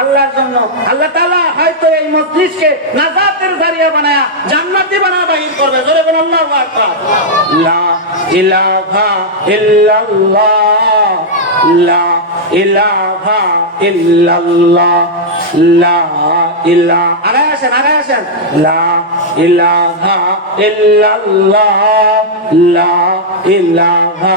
আল্লাহর জন্য। আল্লাহ তাআলা হয়তো এই মজলিসকে নাজাতের জারিয়া বানায়া জান্নাতি বানায়া বাহির করবে। জোরে বলুন, আল্লাহু আকবার। লা ইলাহা ইল্লাল্লাহ। লা ইলাহা ইল্লাল্লাহ। লা আরে আসেন আরে আসেন। লা ইলাহা ইল্লাল্লাহ। লা ইলাহা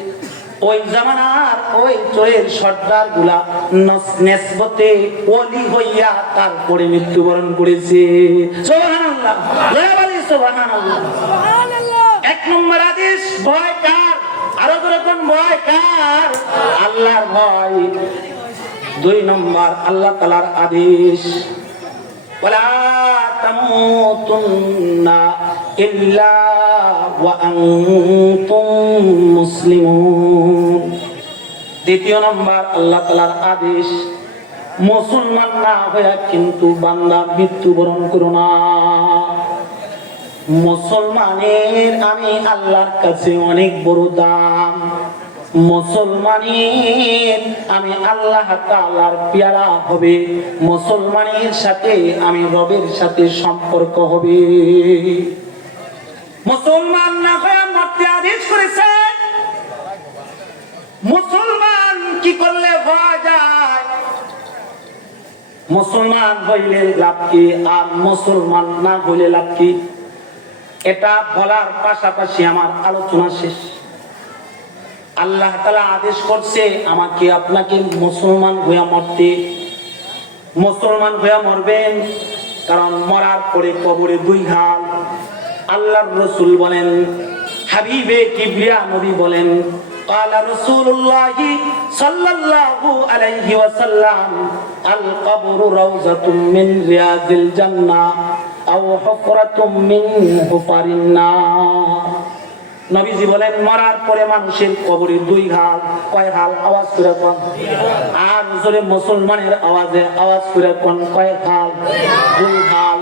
ওই জামানার ওই চোরের সর্দারগুলা নেসবতে ওলি হইয়া তারপরে মৃত্যুবরণ করেছে। সুবহানাল্লাহ এক নম্বর আদেশ ভয় কার? আরও ভয় কার? আল্লাহর ভয়। দুই নম্বর আল্লাহ তালার আদেশ। ولا تموتن إلا وأنتم مسلمون দ্বিতীয় নম্বর আল্লাহ তালার আদেশ মুসলমান না হয়ে কিন্তু বান্দা মৃত্যুবরণ করো না মুসলমানের আমি আল্লাহর কাছে অনেক বড় দাম মুসলমানের আমি আল্লাহ তাআলার পেয়ারা হবে। মুসলমানের সাথে আমি রবের সাথে সম্পর্ক হবে। মুসলমান না হয়ে মরতে আদেশ করেছে। মুসলমান কি করলে হওয়া যায়? মুসলমান হইলে লাভ কি আর মুসলমান না হইলে লাভ কি? এটা বলার পাশাপাশি আমার আলোচনা শেষ। আল্লাহ তালা আদেশ করছে আমাকে আপনাকে মুসলমান হইয়া মরতে মুসলমান হইয়া মরবেন কারণ মরার পরে কবরে দুই হাল আল্লাহর রসুল বলেন হাবিবে কিবরিয়া নবী বলেন قال رسول الله صلى الله عليه وسلم القبر روضة من رياض الجنة أو حفرة من حفر النار নবীজি বলেন, মরার পরে মানুষের কবরে দুই হাল কয় হাল আওয়াজ করে কোন? আর জোরে মুসলমানের আওয়াজে আওয়াজ করে কোন? কয় হাল দুই হাল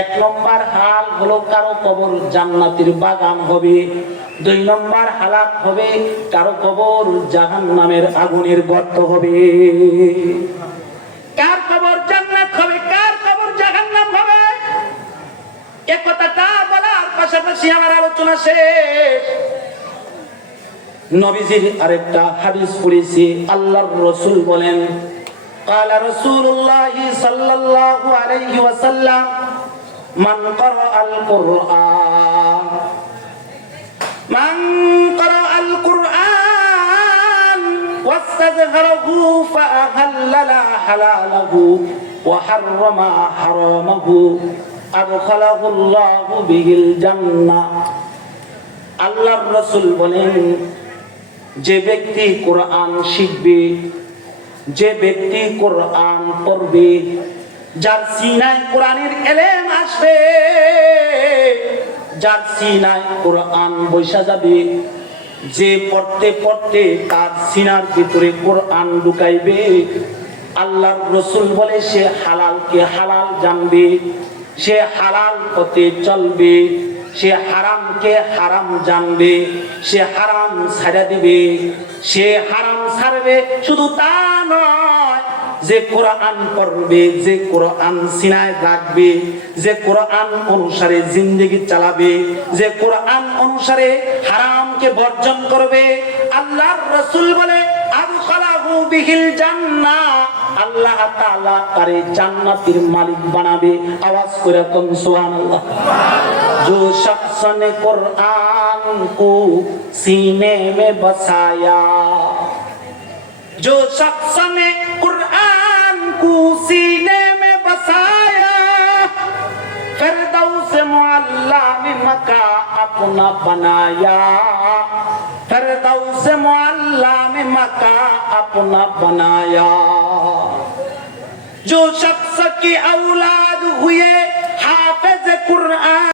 এক নম্বর হাল হলো কারও কবর জান্নাতের বাগান হবে। দুই নম্বর হালাত হবে কারও কবর জাহান নামের আগুনের গর্ত হবে। কার কবর জান্নাত হবে? কার কবর জাহান্নাম হবে? এ কথাটা বলার পাশাপাশি আমার আলোচনা শেষ। নবীজির আরেকটা হাদিস পড়েছি আল্লাহর রসুল বলেন قال رسول الله صلى الله عليه وسلم من قرأ القرآن من قرأ القرآن واستظهره فأهل لا حلاله وحرم حرامه أدخله الله به الجنة আল্লাহর রসুল বলেন যে ব্যক্তি কোরআন শিখবে, যে ব্যক্তি কোরআন পড়বে, যার সিনায় কোরআনের এলেম আসবে, যার সিনায় কোরআন বৈশা যাবে, যে পড়তে পড়তে তার সিনার ভিতরে কোরআন ঢুকাইবে। আল্লাহর রসুল বলে, সে হালালকে হালাল জানবে, সে হালাল পথে চলবে। সে হারামকে হারাম জানবে, সে হারাম ছাড়া দিবে, সে হারাম ছাড়বে শুধু তা নয়, যে কোরআন পড়বে, যে কোরআন সিনায় রাখবে, যে কোরআন অনুসারে জিন্দগি চালাবে, যে কোরআন অনুসারে হারামকে বর্জন করবে, আল্লাহর রসুল বলে আবু খালাহু বিহিল জান্নাহ আল্লাহ তাআলা তারে জান্নাতের মালিক বানাবে আওয়াজ করে কোন সুবহানাল্লাহ जो शख्स ने कुरान को सीने में बसाया जो शख्स ने कुरान को सीने में बसाया फिरदौस मुअल्ला में मका अपना बनाया फिरदौस मुअल्ला में मका अपना बनाया जो शख्स की औलाद हुए हाफिज कुरान